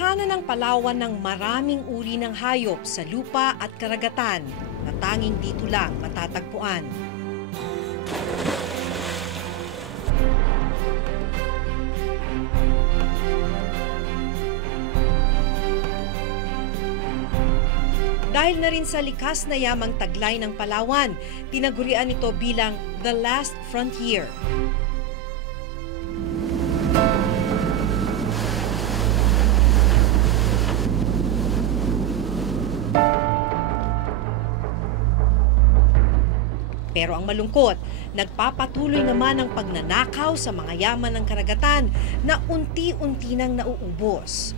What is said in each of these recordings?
Tahanan ng Palawan ng maraming uri ng hayop sa lupa at karagatan na tanging dito lang matatagpuan. Dahil na rin sa likas na yamang taglay ng Palawan, tinagurian ito bilang The Last Frontier. Pero ang malungkot, nagpapatuloy naman ang pagnanakaw sa mga yaman ng karagatan na unti-unti nang nauubos.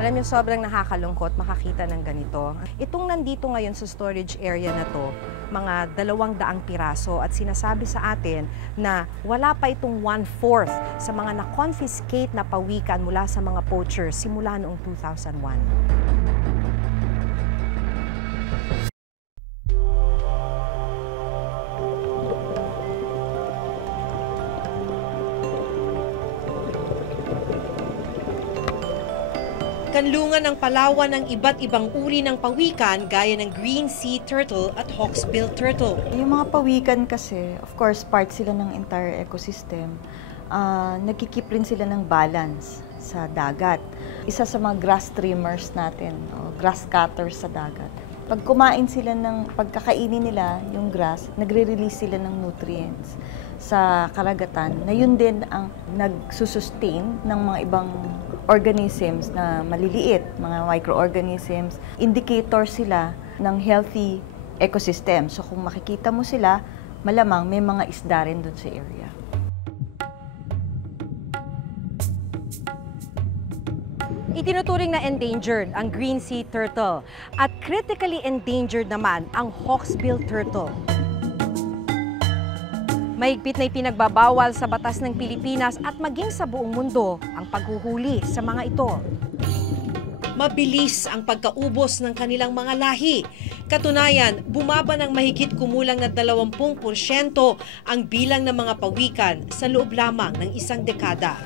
Alam niyo, sobrang nakakalungkot makakita ng ganito. Itong nandito ngayon sa storage area na to, mga 200 piraso at sinasabi sa atin na wala pa itong 1/4 sa mga na-confiscate na pawikan mula sa mga poachers simula noong 2001. Kanlungan ng Palawan ng iba't ibang uri ng pawikan gaya ng green sea turtle at hawksbill turtle. Yung mga pawikan kasi, of course, part sila ng entire ecosystem. Nagkikip rin sila ng balance sa dagat. Isa sa mga grass trimmers natin, o grass cutters sa dagat. Pag kumain sila pagkakainin nila yung grass, nagre-release sila ng nutrients sa karagatan na yun din ang nagsusustain ng mga ibang organisms na maliliit, mga microorganisms. Indicator sila ng healthy ecosystem. So kung makikita mo sila, malamang may mga isda rin doon sa area. Itinuturing na endangered ang green sea turtle at critically endangered naman ang hawksbill turtle. Mahigpit na ipinagbabawal sa batas ng Pilipinas at maging sa buong mundo ang paghuhuli sa mga ito. Mabilis ang pagkaubos ng kanilang mga lahi. Katunayan, bumaba ng mahigit kumulang na 20% ang bilang ng mga pawikan sa loob lamang ng isang dekada.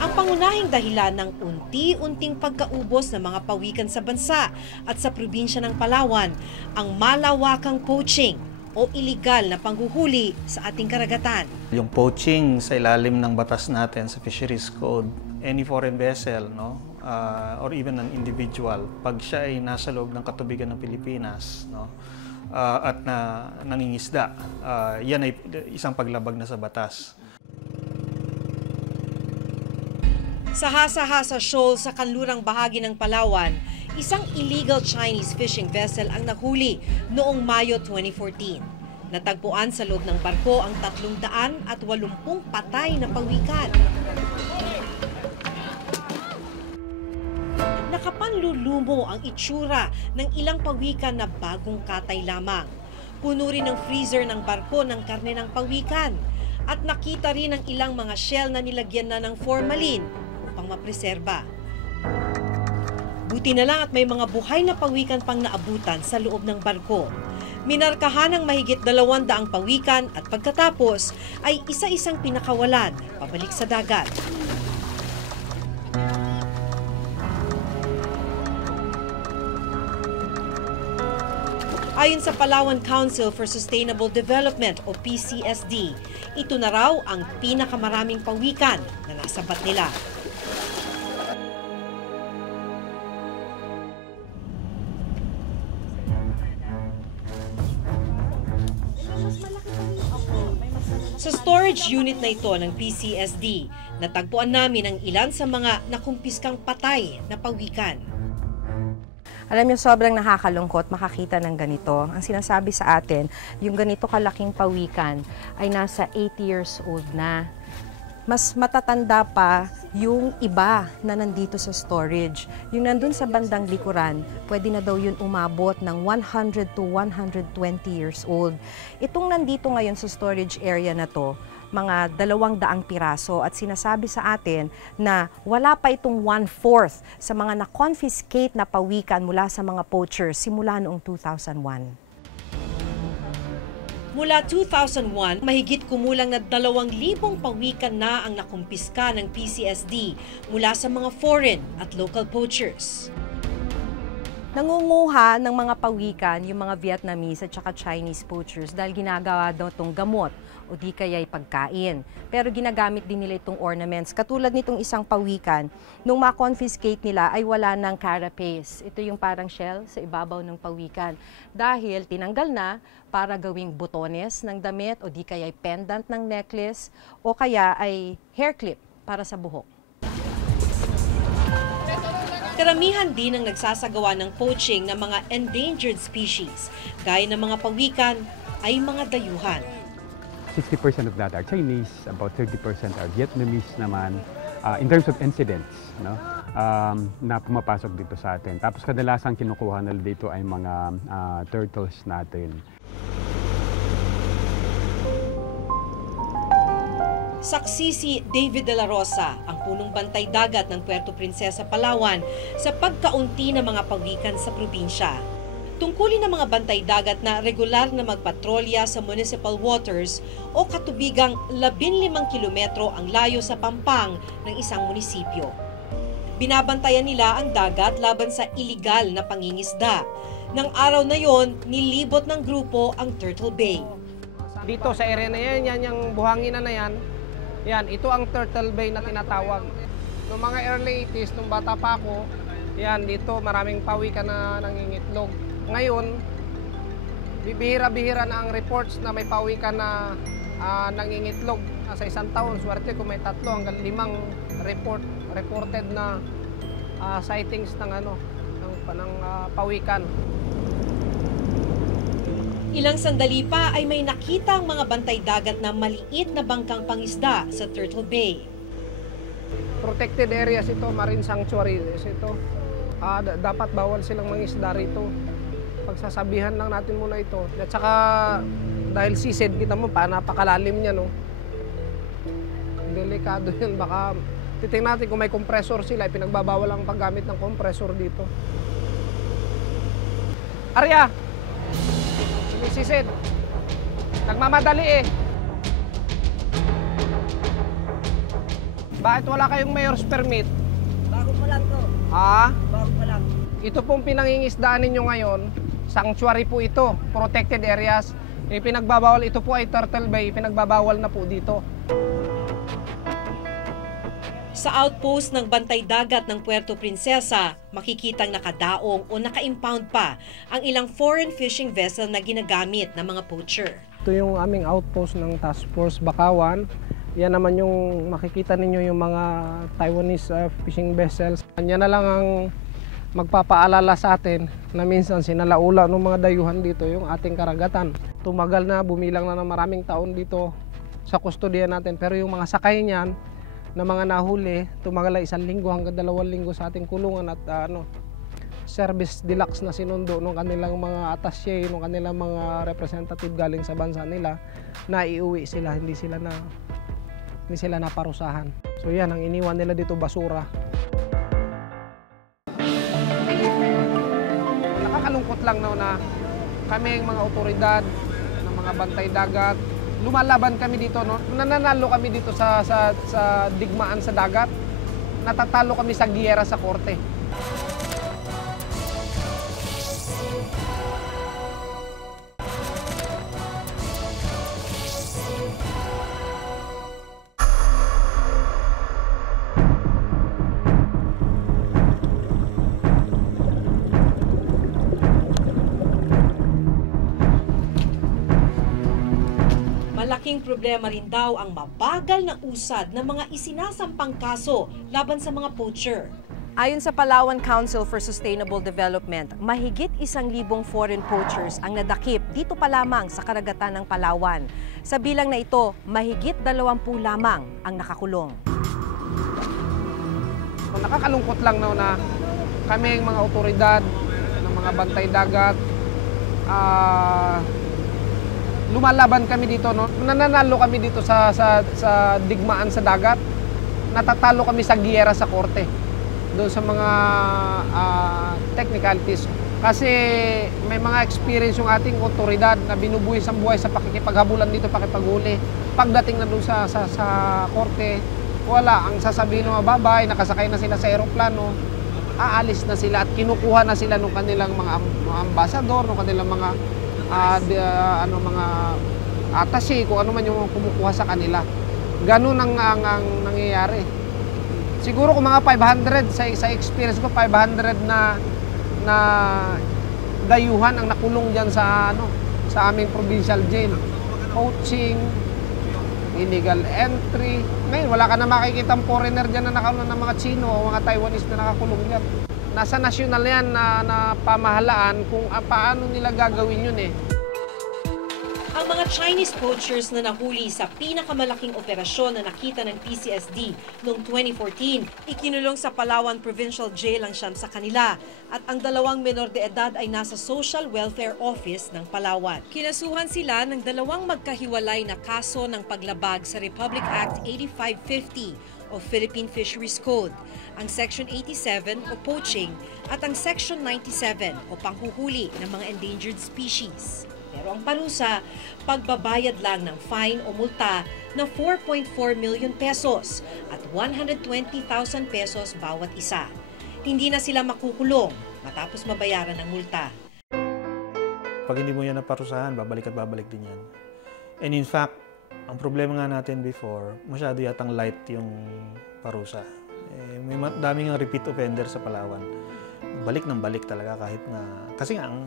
Ang pangunahing dahilan ng unti-unting pagkaubos ng mga pawikan sa bansa at sa probinsya ng Palawan, ang malawakang poaching o iligal na panghuhuli sa ating karagatan. Yung poaching sa ilalim ng batas natin sa Fisheries Code, any foreign vessel, or even an individual, pag siya ay nasa loob ng katubigan ng Pilipinas, at nangingisda, yan ay isang paglabag na sa batas. Sa Hasa-Hasa Shoal sa kanlurang bahagi ng Palawan, isang illegal Chinese fishing vessel ang nahuli noong Mayo 2014. Natagpuan sa loob ng barko ang 380 patay na pawikan. Nakapanlulumo ang itsura ng ilang pawikan na bagong katay lamang. Puno rin ng freezer ng barko ng karne ng pawikan at nakita rin ang ilang mga shell na nilagyan na ng formalin upang mapreserba. Buti na lang at may mga buhay na pawikan pang naabutan sa loob ng barko. Minarkahan ng mahigit 200 pawikan at pagkatapos ay isa-isang pinakawalan pabalik sa dagat. Ayon sa Palawan Council for Sustainable Development o PCSD, ito na raw ang pinakamaraming pawikan na nasabat nila. Sa storage unit na ito ng PCSD, natagpuan namin ang ilan sa mga nakumpiskang patay na pawikan. Alam niyo, sobrang nakakalungkot makakita ng ganito. Ang sinasabi sa atin, yung ganito kalaking pawikan ay nasa 80 years old na. Mas matatanda pa yung iba na nandito sa storage. Yung nandun sa bandang likuran, pwede na daw yun umabot ng 100 to 120 years old. Itong nandito ngayon sa storage area na to, mga 200 piraso at sinasabi sa atin na wala pa itong 1/4 sa mga na-confiscate na pawikan mula sa mga poachers simula noong 2001. Mula 2001, mahigit kumulang na 2,000 pawikan na ang nakumpiska ng PCSD mula sa mga foreign at local poachers. Nangunguha ng mga pawikan yung mga Vietnamese at saka Chinese poachers dahil ginagawa daw itong gamot o di kaya'y pagkain. Pero ginagamit din nila itong ornaments. Katulad nitong isang pawikan, nung ma-confiscate nila ay wala ng carapace. Ito yung parang shell sa ibabaw ng pawikan. Dahil tinanggal na para gawing botones ng damit o di kaya'y pendant ng necklace o kaya ay hair clip para sa buhok. Karamihan din ang nagsasagawa ng poaching ng mga endangered species, gaya ng mga pawikan ay mga dayuhan. 60% of that are Chinese, about 30% are Vietnamese naman. In terms of incidents, no, na pumapasok dito sa atin. Tapos kadalasang kinukuha nila dito ay mga turtles natin. Saksi si David De La Rosa, ang punong bantay dagat ng Puerto Princesa, Palawan, sa pagkaunti ng mga pawikan sa probinsya. Tungkulin ng mga bantay dagat na regular na magpatrolya sa municipal waters o katubigang 15 kilometro ang layo sa pampang ng isang munisipyo. Binabantayan nila ang dagat laban sa iligal na pangingisda. Nang araw na yon, nilibot ng grupo ang Turtle Bay. Dito sa area na yan yung buhanginan na yan, ito ang Turtle Bay na tinatawag. Noong mga early 80s, nung bata pa ako, dito maraming pawikan na nangingitlog. Ngayon, bibihira-bihira na ang reports na may pawikan na nangingitlog. Sa isang taon, swerte kung may 3 hanggang 5 reported na sightings ng pawikan. Ilang sandali pa ay may nakita ang mga bantay dagat na maliit na bangkang pangisda sa Turtle Bay. Protected areas ito, marine sanctuaries ito. Dapat bawal silang mangisda rito. Pagsasabihan lang natin muna ito. At saka dahil seated, kita mo pa, napakalalim niya, no? Delikado yun. Baka titingnan natin kung may compressor sila, pinagbabawal ang paggamit ng compressor dito. Arya! Sumisid. Nagmamadali eh. Bakit wala kayong mayor's permit? Bago pa lang to. Ha? Bago pa lang. Ito pong pinangingisdaan ninyo ngayon, sanctuary po ito, protected areas. Pinagbabawal, ito po ay Turtle Bay, pinagbabawal na po dito. Sa outpost ng bantay dagat ng Puerto Princesa, makikitang nakadaong o naka-impound pa ang ilang foreign fishing vessel na ginagamit ng mga poacher. Ito yung aming outpost ng Task Force Bakawan. Yan naman yung makikita ninyo yung mga Taiwanese fishing vessels. Yan na lang ang magpapaalala sa atin na minsan sinalaula ng mga dayuhan dito yung ating karagatan. Tumagal na, bumilang na ng maraming taon dito sa kustodiya natin. Pero yung mga sakay niyan, na mga nahuli, tumagal ay 1 linggo hanggang 2 linggo sa ating kulungan at service deluxe na sinundo ng kanilang mga attaché, ng kanilang mga representative galing sa bansa nila, na iuwi sila, hindi sila naparusahan. So yan, ang iniwan nila dito basura. Nakakalungkot lang na kami ang mga otoridad ng mga bantay dagat, lumalaban kami dito, no? Nananalo kami dito sa digmaan sa dagat. Natatalo kami sa giyera sa korte. Malaking problema rin daw ang mabagal na usad ng mga isinasampang kaso laban sa mga poacher. Ayon sa Palawan Council for Sustainable Development, mahigit 1,000 foreign poachers ang nadakip dito pa lamang sa karagatan ng Palawan. Sa bilang na ito, mahigit 20 lamang ang nakakulong. Nakakalungkot lang na kami ang mga otoridad ng mga bantay dagat, lumalaban kami dito, no? Nananalo kami dito sa digmaan sa dagat. Natatalo kami sa giyera sa korte. Doon sa mga technicalities. Kasi may mga experience yung ating otoridad na binubuhis ang buhay sa pakikipaghabulan dito, pakipaghuli. Pagdating na doon sa korte, wala. Ang sasabihin ng babay, nakasakay na sila sa aeroplano, aalis na sila at kinukuha na sila ng kanilang mga ambasador, ng kanilang mga mga attaché, kung ano man yung kumukuha sa kanila. Ganun ang nangyayari. Siguro kung mga 500 sa experience ko, 500 na dayuhan ang nakulong diyan sa aming provincial jail. Poaching, illegal entry. Ngayon, wala ka na makikitang foreigner dyan na nakulong ng mga Chino o mga Taiwanese na nakakulong dyan. Nasa nasyonal yan na pamahalaan kung paano nila gagawin yun eh. Ang mga Chinese poachers na nahuli sa pinakamalaking operasyon na nakita ng PCSD noong 2014, ikinulong sa Palawan Provincial Jail ang siyam sa kanila at ang 2 menor de edad ay nasa Social Welfare Office ng Palawan. Kinasuhan sila ng 2 magkahiwalay na kaso ng paglabag sa Republic Act 8550 o Philippine Fisheries Code, ang Section 87 o poaching at ang Section 97 o panghuhuli ng mga endangered species. Pero ang parusa, pagbabayad lang ng fine o multa na 4.4 million pesos at 120,000 pesos bawat isa. Hindi na sila makukulong matapos mabayaran ng multa. Pag hindi mo yan naparusahan, babalik at babalik din yan. And in fact, ang problema nga natin before, masyado yatang light yung parusa. May daming repeat offender sa Palawan. Balik ng balik talaga kahit na, kasi nga ang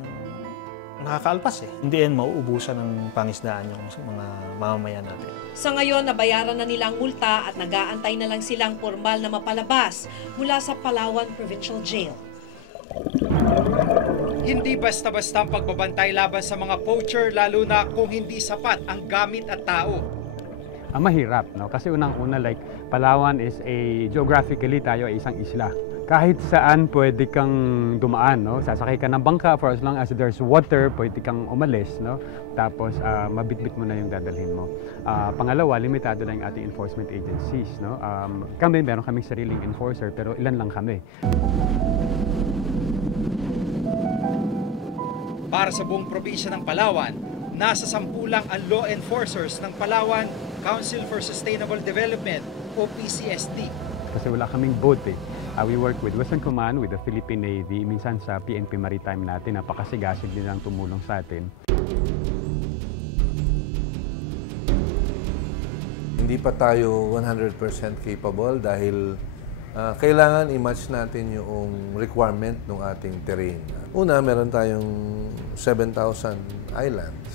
nakakaalpas eh. Hindi yan mauubusan ng pangisdaan yung mga mamamayan natin. Sa ngayon, nabayaran na nilang multa at nag-aantay na lang silang formal na mapalabas mula sa Palawan Provincial Jail. Hindi basta-basta ang pagbabantay laban sa mga poacher, lalo na kung hindi sapat ang gamit at tao. Mahirap, no? Kasi unang-una, like, Palawan is geographically tayo ay isang isla. Kahit saan pwede kang dumaan, no? Sasakay ka ng bangka for as long as there's water, pwede kang umalis, no? Tapos mabitbit mo na yung dadalhin mo. Pangalawa, limitado lang yung ating enforcement agencies, no? Meron kaming sariling enforcer, pero ilan lang kami. Para sa buong probinsya ng Palawan, nasa 10 lang ang law enforcers ng Palawan Council for Sustainable Development o PCSD. Kasi wala kaming boat eh. We work with Western Command, with the Philippine Navy, minsan sa PNP Maritime natin, napakasigasig din ang tumulong sa atin. Hindi pa tayo 100% capable dahil kailangan i-match natin yung requirement ng ating terrain. Una, meron tayong 7,000 islands,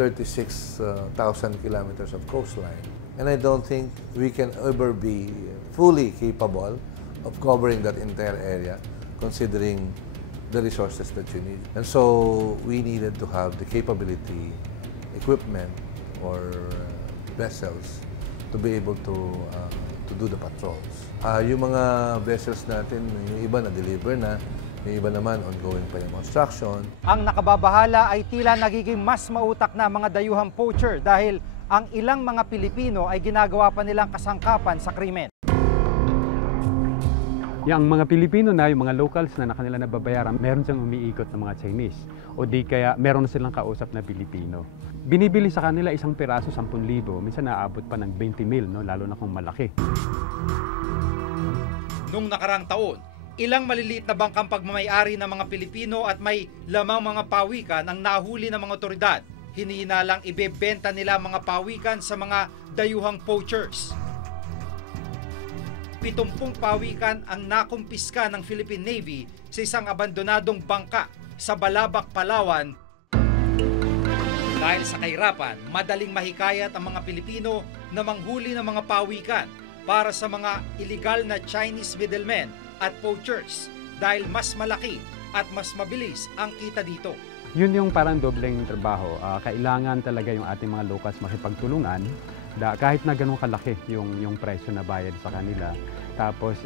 36,000 kilometers of coastline. And I don't think we can ever be fully capable of covering that entire area, considering the resources that you need. And so we needed to have the capability, equipment, or vessels to be able to do the patrols. Yung mga vessels natin, yung iba na-deliver na, yung iba naman ongoing pa yung construction. Ang nakababahala ay tila nagiging mas mautak na mga dayuhang poacher dahil ang ilang mga Pilipino ay ginagawa pa nilang kasangkapan sa krimen. Yung mga Pilipino na, yung mga locals na kanila nababayaran, meron siyang umiikot ng mga Chinese. O di kaya meron silang kausap na Pilipino. Binibili sa kanila isang piraso 10,000, minsan naabot pa ng 20,000, no? Lalo na kung malaki. Nung nakarang taon, ilang maliliit na bangkang pagmamayari ng mga Pilipino at may lamang mga pawikan ang nahuli ng mga otoridad. Hinihinalang ibebenta nila mga pawikan sa mga dayuhang poachers. 70 pawikan ang nakumpiska ng Philippine Navy sa isang abandonadong bangka sa Balabac, Palawan. Dahil sa kahirapan, madaling mahikayat ang mga Pilipino na manghuli ng mga pawikan para sa mga illegal na Chinese middlemen at poachers dahil mas malaki at mas mabilis ang kita dito. Yun yung parang dobleng trabaho. Kailangan talaga yung ating mga locals makipagtulungan kahit na ganun kalaki yung presyo na bayad sa kanila. Tapos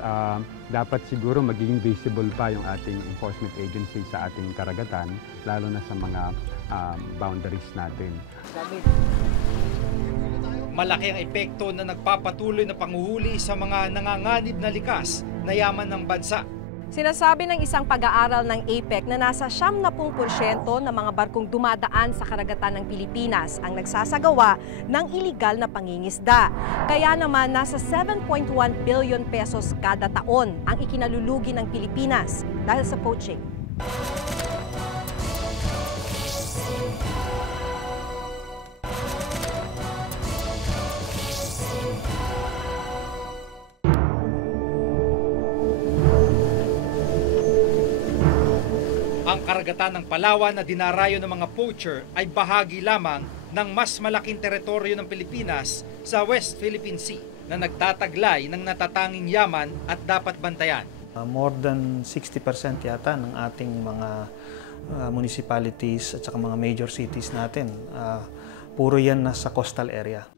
dapat siguro magiging visible pa yung ating enforcement agency sa ating karagatan, lalo na sa mga boundaries natin. Malaki ang epekto na nagpapatuloy na panghuhuli sa mga nanganganib na likas na yaman ng bansa. Sinasabi ng isang pag-aaral ng APEC na nasa 70% ng mga barkong dumadaan sa karagatan ng Pilipinas ang nagsasagawa ng iligal na pangingisda. Kaya naman nasa 7.1 billion pesos kada taon ang ikinalulugi ng Pilipinas dahil sa poaching. Ang karagatan ng Palawan na dinarayo ng mga poacher ay bahagi lamang ng mas malaking teritoryo ng Pilipinas sa West Philippine Sea na nagtataglay ng natatanging yaman at dapat bantayan. More than 60% yata ng ating mga municipalities at saka mga major cities natin, puro yan nasa coastal area.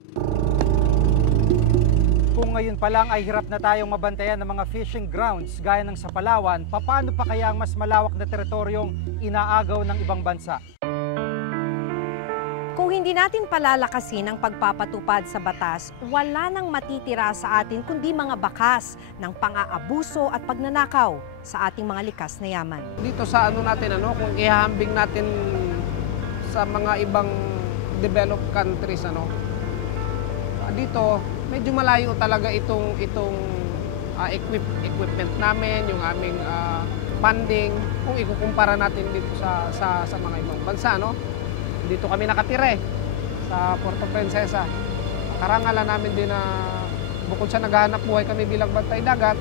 Kung ngayon pa lang ay hirap na tayong mabantayan ng mga fishing grounds gaya ng sa Palawan, paano pa kaya ang mas malawak na teritoryong inaagaw ng ibang bansa? Kung hindi natin palalakasin ang pagpapatupad sa batas, wala nang matitira sa atin kundi mga bakas ng pang-aabuso at pagnanakaw sa ating mga likas na yaman. Dito sa natin, kung ihahambing natin sa mga ibang developed countries, dito medyo malayo talaga itong equipment namin, yung aming funding, kung ikukumpara natin dito sa mga ibang bansa, Dito kami nakatira sa Puerto Princesa. Karangalan namin din na bukod sa naghahanap buhay kami bilang bantay dagat,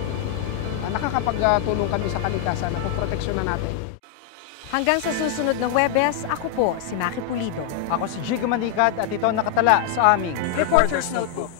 nakakapagtulong kami sa kalikasan na poproteksyonan natin. Hanggang sa susunod na Huwebes, ako po si Maki Pulido. Ako si Jigo Manikat at ito nakatala sa aming Reporter's Notebook.